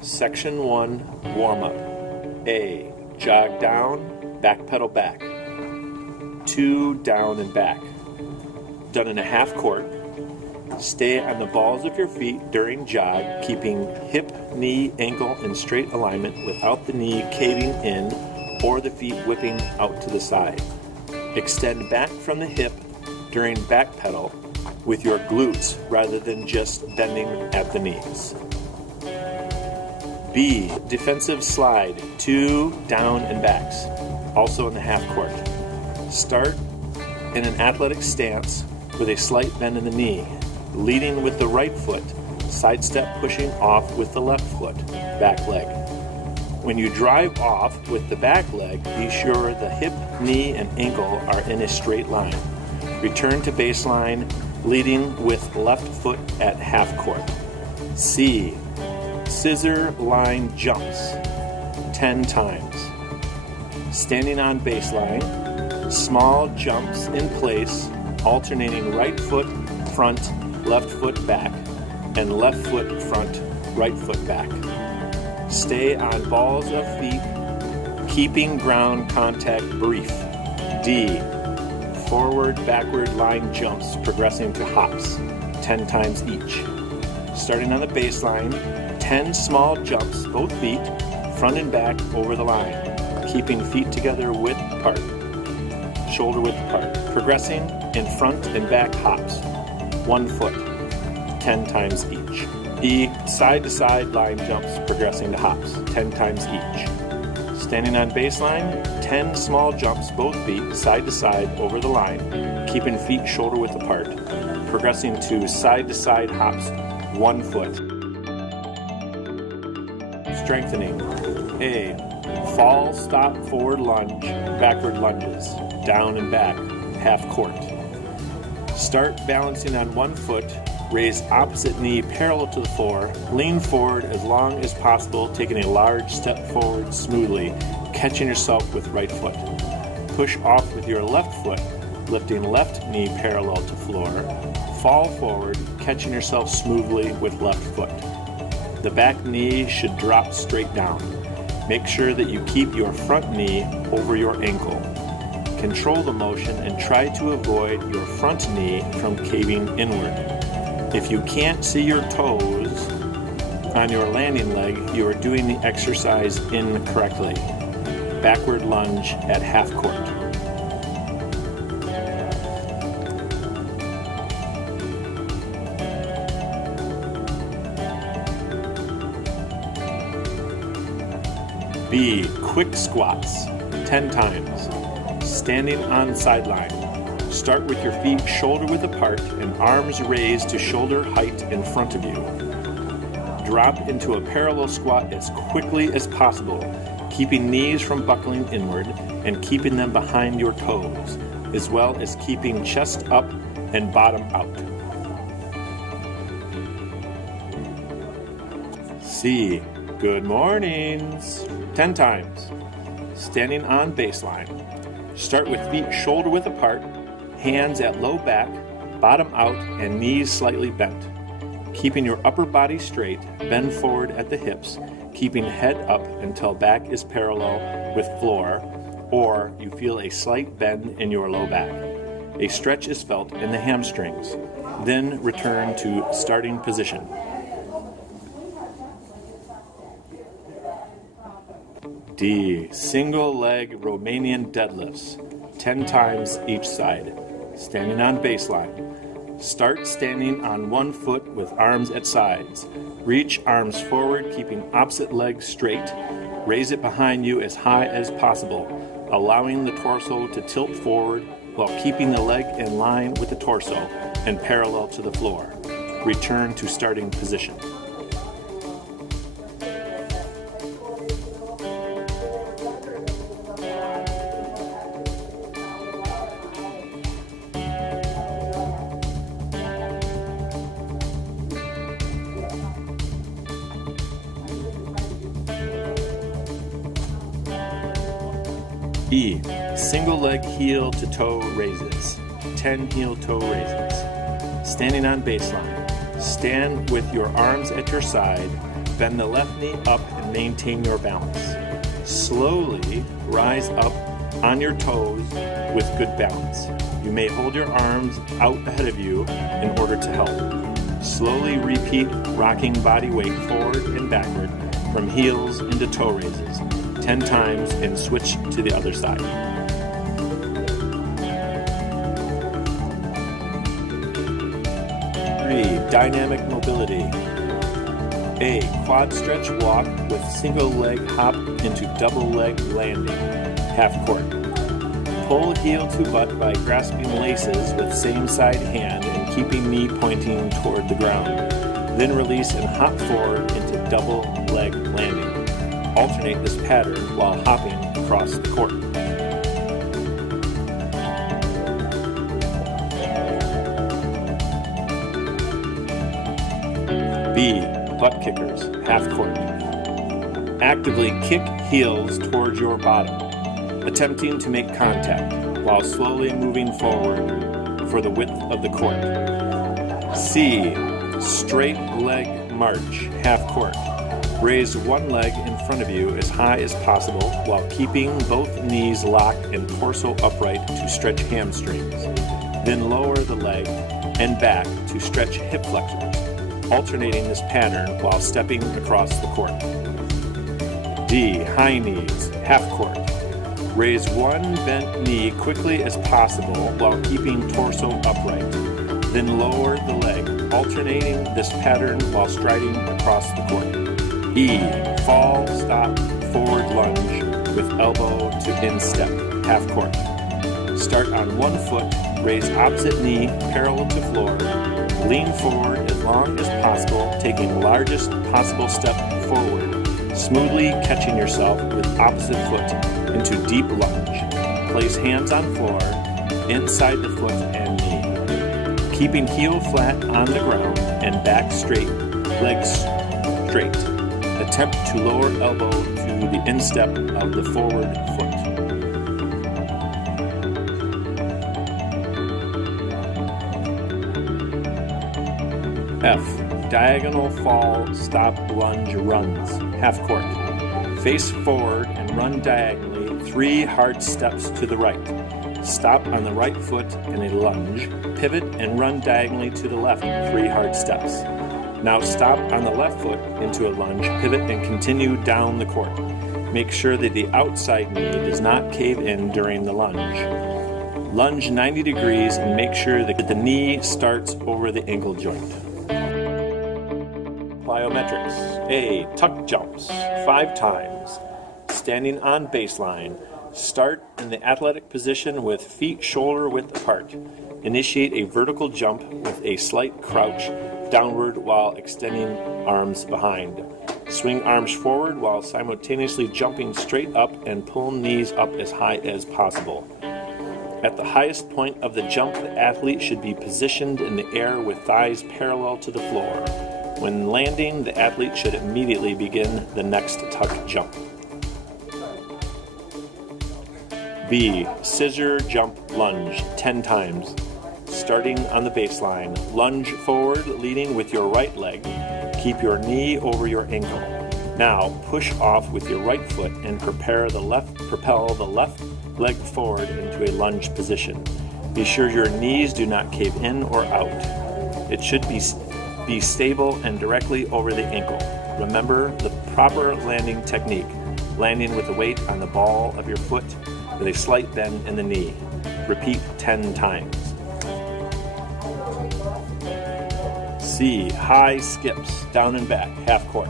Section 1 Warm-Up. A. Jog down, backpedal back. 2 down and back. Done in a half court. Stay on the balls of your feet during jog, keeping hip, knee, ankle in straight alignment without the knee caving in or the feet whipping out to the side. Extend back from the hip during back pedal with your glutes rather than just bending at the knees. B. Defensive slide, 2 down and backs, also in the half court. Start in an athletic stance with a slight bend in the knee, leading with the right foot, sidestep pushing off with the left foot, back leg. When you drive off with the back leg, be sure the hip, knee, and ankle are in a straight line. Return to baseline, leading with left foot at half court. C. Scissor line jumps, 10 times. Standing on baseline, small jumps in place, alternating right foot front, left foot back, and left foot front, right foot back. Stay on balls of feet, keeping ground contact brief. D. Forward, backward line jumps, progressing to hops, 10 times each. Starting on the baseline, 10 small jumps, both feet, front and back over the line, keeping feet together width apart, shoulder width apart. Progressing in front and back hops, 1 foot, 10 times each. E. Side to side line jumps, progressing to hops, 10 times each. Standing on baseline, 10 small jumps, both feet, side to side over the line, keeping feet shoulder width apart. Progressing to side hops, 1 foot. Strengthening. A. Fall, stop, forward lunge, backward lunges, down and back, half court. Start balancing on 1 foot, raise opposite knee parallel to the floor, lean forward as long as possible, taking a large step forward smoothly, catching yourself with right foot. Push off with your left foot, lifting left knee parallel to floor, fall forward, catching yourself smoothly with left foot. The back knee should drop straight down. Make sure that you keep your front knee over your ankle. Control the motion and try to avoid your front knee from caving inward. If you can't see your toes on your landing leg, you are doing the exercise incorrectly. Backward lunge at half court. B. Quick squats, 10 times. Standing on sideline. Start with your feet shoulder width apart and arms raised to shoulder height in front of you. Drop into a parallel squat as quickly as possible, keeping knees from buckling inward and keeping them behind your toes, as well as keeping chest up and bottom out. C. Good mornings, 10 times. Standing on baseline. Start with feet shoulder width apart, hands at low back, bottom out, and knees slightly bent. Keeping your upper body straight, bend forward at the hips, keeping head up until back is parallel with floor, or you feel a slight bend in your low back. A stretch is felt in the hamstrings. Then return to starting position. D. Single leg Romanian deadlifts, 10 times each side. Standing on baseline. Start standing on 1 foot with arms at sides. Reach arms forward, keeping opposite leg straight. Raise it behind you as high as possible, allowing the torso to tilt forward while keeping the leg in line with the torso and parallel to the floor. Return to starting position. E. Single leg heel to toe raises, 10 heel toe raises. Standing on baseline. Stand with your arms at your side, Bend the left knee up and maintain your balance. Slowly rise up on your toes with good balance. You may hold your arms out ahead of you in order to help. Slowly repeat rocking body weight forward and backward from heels into toe raises 10 times and switch to the other side. Dynamic mobility. A. Quad stretch walk with single leg hop into double leg landing, half court. Pull heel to butt by grasping laces with same side hand and keeping knee pointing toward the ground. Then release and hop forward into double leg landing. Alternate this pattern while hopping across the court. B. Butt kickers, half court. Actively kick heels towards your bottom, attempting to make contact while slowly moving forward for the width of the court. C. Straight leg march, half court. Raise one leg in front of you as high as possible while keeping both knees locked and torso upright to stretch hamstrings. Then lower the leg and back to stretch hip flexors, alternating this pattern while stepping across the court. D. High knees, half court. Raise one bent knee quickly as possible while keeping torso upright. Then lower the leg, alternating this pattern while striding across the court. E. Fall, stop, forward lunge with elbow to instep, half court. Start on one foot, raise opposite knee parallel to floor, lean forward as long as possible, taking largest possible step forward, smoothly catching yourself with opposite foot into deep lunge. Place hands on floor, inside the foot and knee. Keeping heel flat on the ground and back straight, legs straight. Attempt to lower elbow to the instep of the forward foot. F. Diagonal fall, stop, lunge, runs, half court. Face forward and run diagonally 3 hard steps to the right. Stop on the right foot in a lunge, pivot and run diagonally to the left 3 hard steps. Now stop on the left foot into a lunge, pivot and continue down the court. Make sure that the outside knee does not cave in during the lunge. Lunge 90 degrees and make sure that the knee starts over the ankle joint. Plyometrics. A. Tuck jumps 5 times. Standing on baseline. Start in the athletic position with feet shoulder width apart. Initiate a vertical jump with a slight crouch downward while extending arms behind. Swing arms forward while simultaneously jumping straight up and pull knees up as high as possible. At the highest point of the jump, the athlete should be positioned in the air with thighs parallel to the floor. When landing, the athlete should immediately begin the next tuck jump. B. Scissor jump lunge 10 times. Starting on the baseline, lunge forward, leading with your right leg. Keep your knee over your ankle. Now push off with your right foot and propel the left leg forward into a lunge position. Be sure your knees do not cave in or out. It should be stable and directly over the ankle. Remember the proper landing technique, landing with the weight on the ball of your foot with a slight bend in the knee. Repeat 10 times. C. High skips, down and back, half court.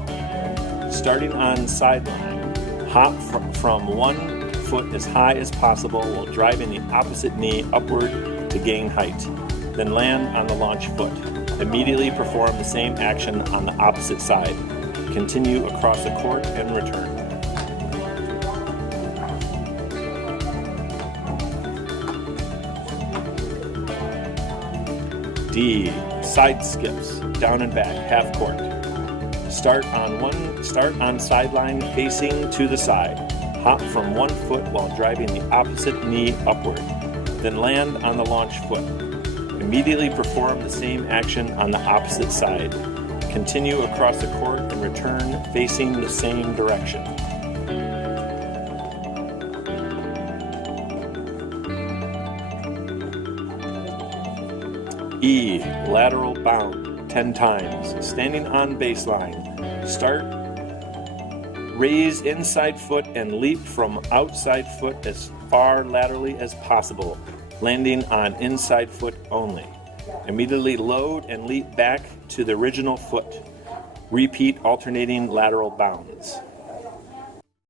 Starting on sideline, hop from one foot as high as possible while driving the opposite knee upward to gain height. Then land on the launch foot. Immediately perform the same action on the opposite side. Continue across the court and return. D. Side skips, down and back, half court. Start on sideline facing to the side. Hop from one foot while driving the opposite knee upward. Then land on the launch foot. Immediately perform the same action on the opposite side. Continue across the court and return facing the same direction. E, lateral bound, 10 times. Standing on baseline. Start, raise inside foot and leap from outside foot as far laterally as possible, landing on inside foot only. Immediately load and leap back to the original foot. Repeat alternating lateral bounds.